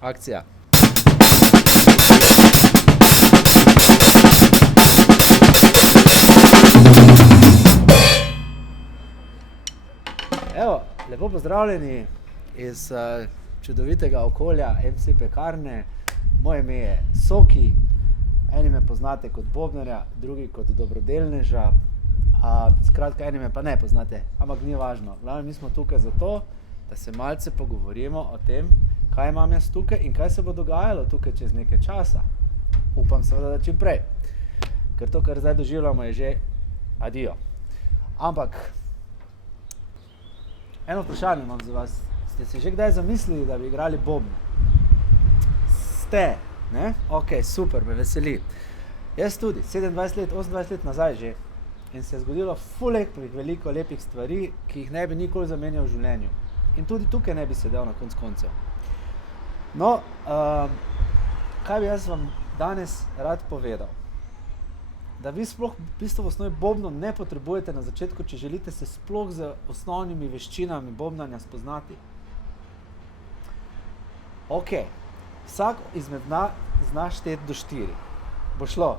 Akcija. Evo, lepo pozdravljeni iz čudovitega okolja MC Pekarne. Moje ime je Soki, eni me poznate kot bobnarja, drugi kot dobrodelneža, skratka eni me pa ne poznate, ampak ni važno. Glavno, mi smo tukaj zato, da se malce pogovorimo o tem, kaj imam jaz tukaj in kaj se bo dogajalo tukaj čez nekaj časa. Upam seveda, da čim prej, ker to, kar zdaj doživljamo, je že adijo. Ampak, eno vprašanje imam za vas. Ste se že kdaj zamislili, da bi igrali bobne? Ste, ne? Ok, super, me veseli. Jaz tudi, 27 let, 28 let nazaj že. In se je zgodilo veliko lepih stvari, ki jih ne bi nikoli zamenjal v življenju. In tudi tukaj ne bi sedel na konc koncev. No, kaj bi jaz vam danes rad povedal? Da vi sploh v bistvu v osnovi bobno ne potrebujete na začetku, če želite se sploh z osnovnimi veščinami bobnanja spoznati. Ok, vsak izmed zna šteti do 4. Bo šlo?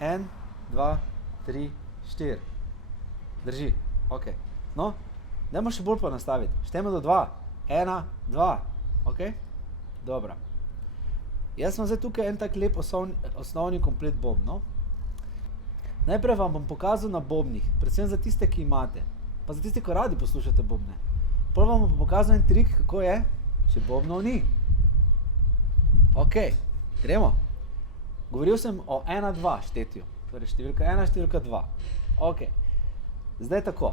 1, 2, 3, 4. Drži? Ok. No, dajmo še bolj ponastaviti. Štejemo do 2. 1, 2. Ok? Dobro. Jaz sem zdaj tukaj en tak lep osnovni komplet bobnov. Najprej vam bom pokazal na bobnih, predvsem za tiste, ki imate, pa za tiste, ki radi poslušate bobne. Potem vam bom pokazal en trik, kako je, če bobnov ni. Ok, gremo. Govoril sem o 1-2 štetju, torej številka 1, številka 2. Ok, zdaj tako,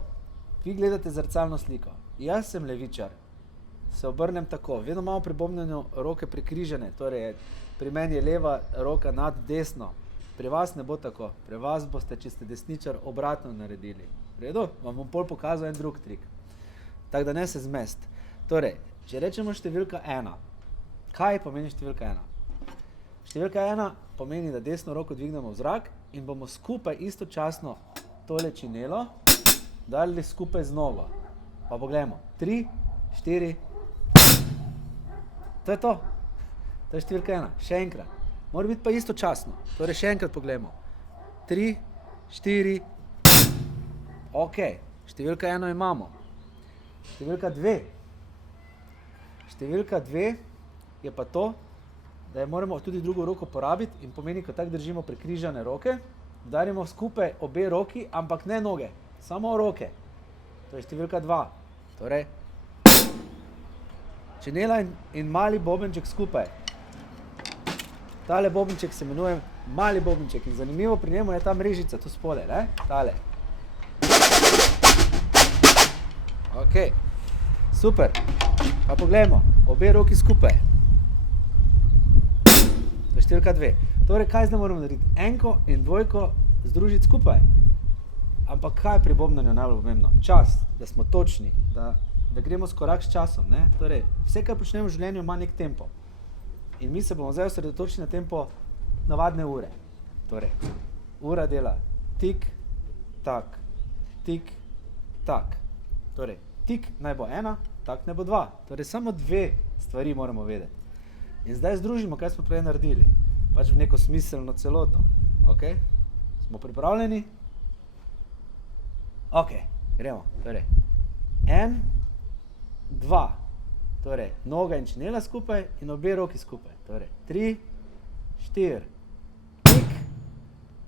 vi gledate zrcalno sliko. Jaz sem levičar, se obrnem tako, vedno imamo pri bobnanju roke prekrižene, torej pri meni je leva roka nad desno. Pri vas ne bo tako, pri vas boste, če ste desničar, obratno naredili. V redu? Vam bom pol pokazal en drug trik. Tako da ne se zmest. Torej, če rečemo številka 1, kaj pomeni številka 1? Številka 1 pomeni, da desno roko dvignemo v zrak in bomo skupaj istočasno tole činelo dali skupaj z nogo. Pa pogledamo. 3, 4. To je to. To je številka 1. Še enkrat. Mora biti pa istočasno. Torej še enkrat pogledamo. 3, 4. Ok, številka 1 imamo. Številka 2. Številka 2 je pa to, da je moramo tudi drugo roko porabiti in pomeni, ko tako držimo prekrižane roke, udarimo skupaj obe roki, ampak ne noge, samo roke. To je številka 2. Torej, činela in mali bobenček skupaj. Tale bobenček se imenuje mali bobenček in zanimivo pri njemu je ta mrežica tu spole, ne? Tale. Ok, super. Pa pogledajmo, obe roki skupaj. To je številka 2. Torej, kaj zdaj moramo narediti? Enko in dvojko združiti skupaj. Ampak kaj je pri bobnanju najbolj pomembno? Čas, da smo točni, da gremo skorak s časom, ne? Torej, vse, kar počnemo v življenju, ima nek tempo. In mi se bomo zdaj osredotočili na tempo navadne ure. Torej, ura dela tik, tak, tik, tak. Torej, tik naj bo 1, tak naj bo 2. Torej, samo 2 stvari moramo vedeti. In zdaj združimo, kaj smo prej naredili. Pač v neko smiselno celoto. Ok? Smo pripravljeni? Ok, gremo. Torej, 1, 2. Torej, noga in činela skupaj in obe roki skupaj. Torej, 3, 4. Tik,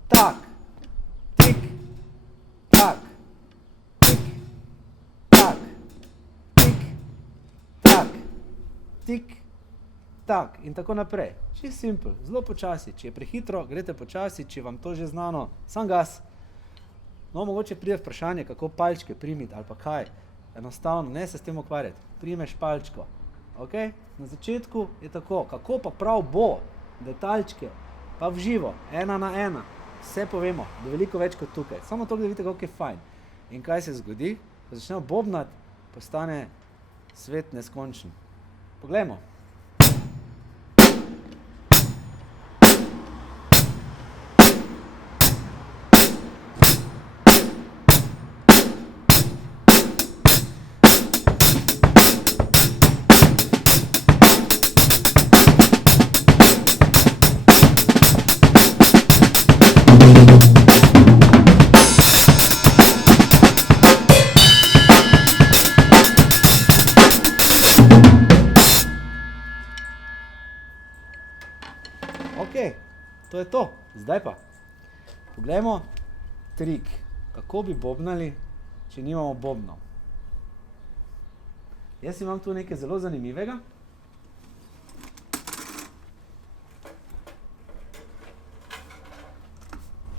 tak. Tik, tak. Tik, tak. Tik, tak. Tik, tak. In tako naprej. Čisto simpel, zelo počasi. Če je prehitro, greste počasi, če vam to že znano, sam gas. No, mogoče pride vprašanje, kako palčke primiti ali pa kaj. Enostavno, ne se s tem ukvarjati. Primeš palčko. Ok? Na začetku je tako, kako pa prav bo, detalčke, pa v živo, 1 na 1. Vse povemo, da veliko več kot tukaj. Samo to, da vidite, kako je fajn. In kaj se zgodi? Ko začnemo bobnati, postane svet neskončen. Poglejmo. To je to. Zdaj pa. Poglejmo trik, kako bi bobnali, če nimamo bobnov. Jaz imam tu nekaj zelo zanimivega.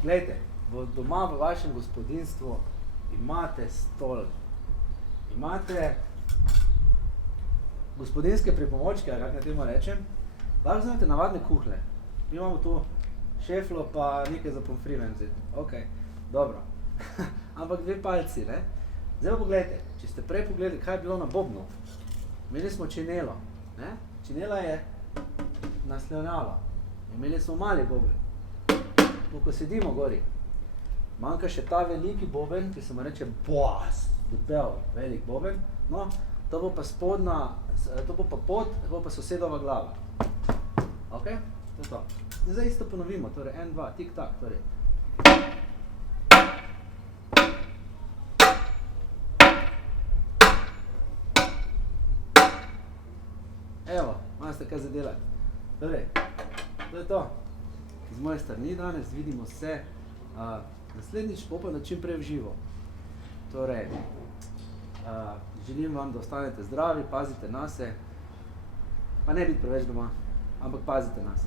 Glejte, doma v vašem gospodinstvu imate stol, imate gospodinjske pripomočke, ali kako naj temu rečem, lahko vzamete navadne kuhle. Mi imamo tu šeflo pa nekaj za pomfri ven vzeti. Ok, dobro. Ampak 2 palci, ne? Zdaj pa pogledajte, če ste prej pogledali, kaj je bilo na bobnu. Imeli smo činelo, ne? Činela je naslonjala. Imeli smo mali boben. Ko sedimo gori, manjka še ta veliki boben, ki se mu reče bas, debel, velik boben. No, to bo pa spodnja, to bo pa pod, to bo pa sosedova glava. Ok, to je to. Zdaj isto ponovimo, torej 1, 2, tik tak, torej. Evo, malo ste kaj zadelali. Torej, to je to. Z moje strani danes vidimo se naslednjič pa na čim prej v živo. Torej, želim vam, da ostanete zdravi, pazite nase, pa ne biti preveč doma, ampak pazite nase.